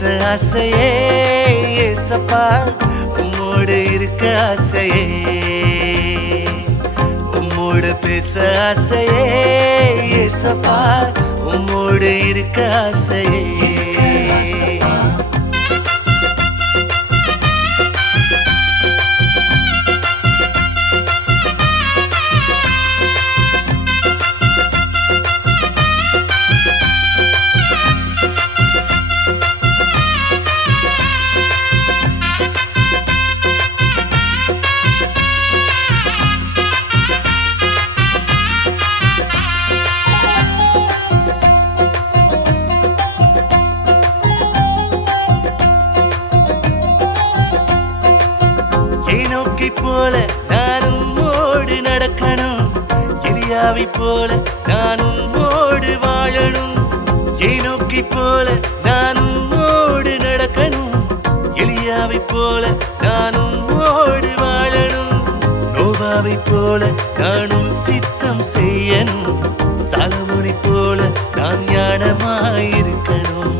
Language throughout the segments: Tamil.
பேச ஆசையே ஏசப்பா உம்மோடு இருக்க ஆசையே உம்மோடு பேச ஆசையே ஏசப்பா உம்மோடு இருக்க ஆசையே ஏனோக்கை போல நானும் ஓடு நடக்கணும் எலியாவை போல நானும் ஓடு வாழணும் ஏனோக்கை போல நானும் ஓடு நடக்கணும் எலியாவை போல நானும் ஓடு வாழணும் நோவாவை போல நானும் சித்தம் செய்யணும் சாலமோனை போல நான் ஞானமாயிருக்கணும்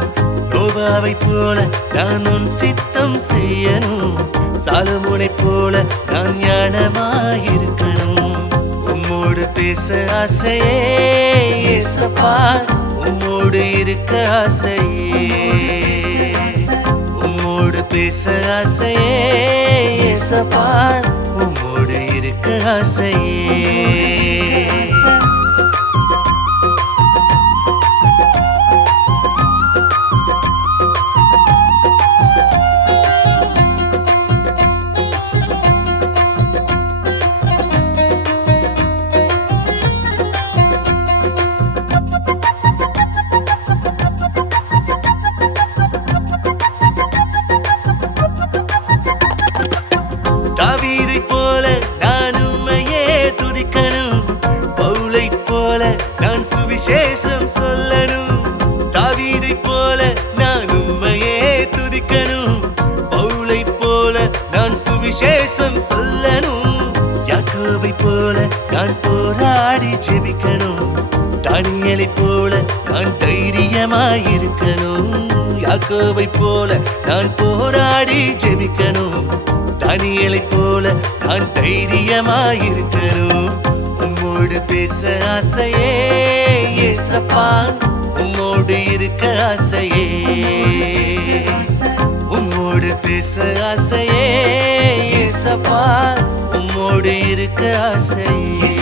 நோவாவை போல நானும் சித்தம் செய்யணும் சாலமோனை போல நான் ஞானமாயிருக்கணும் உம்மோடு பேச ஆசையே ஏசப்பா உம்மோடு இருக்க ஆசையே உம்மோடு பேச ஆசையே ஏசப்பா உம்மோடு இருக்க ஆசையே தாவீதை போல நான் உம்மையே துதிக்கணும் பவுலை போல நான் சுவிசேஷம் சொல்லணும் தாவீதை போல நான் உம்மையே துதிக்கணும் பவுலை போல நான் சுவிசேஷம் சொல்லணும் யாக்கோபை போல நான் போராடி ஜெபிக்கணும் தானியேலை போல நான் தைரியமாயிருக்கணும் யாக்கோபை போல நான் போராடி ஜெபிக்கணும் தானியேலை போல நான் தைரியமாயிருக்கணும் உம்மோடு பேச ஆசையே ஏசப்பா உம்மோடு இருக்க ஆசையே உம்மோடு பேச ஆசையே ஏசப்பா உம்மோடு இருக்க ஆசையே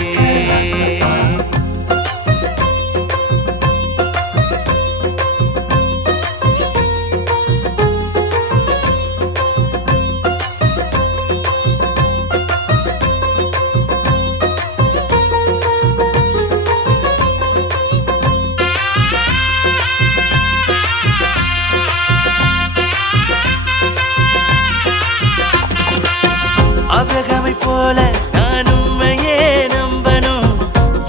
ஆபிரகாமை போல நான் உம்மையே நம்பணும்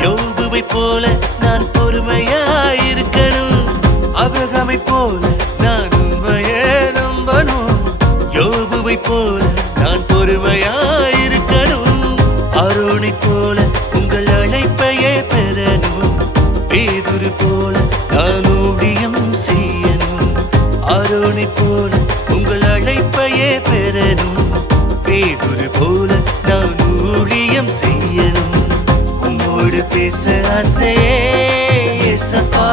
யோபுவை போல நான் பொறுமையாயிருக்கணும் ஆபிரகாமை போல நான் உம்மையே நம்பணும் யோபுவை போல நான் பொறுமையாயிருக்கணும் ஆரோனை போல உங்கள் அழைப்பையே பெறணும் பேதுரு போல நான் ஊழியம் செய்யணும் ஆரோனை போல உங்கள் அழைப்பையே பெறணும் பேதுரு போல நான் ஊழியம் செய்யணும் உம்மோடு பேச ஆசையே ஏசப்பா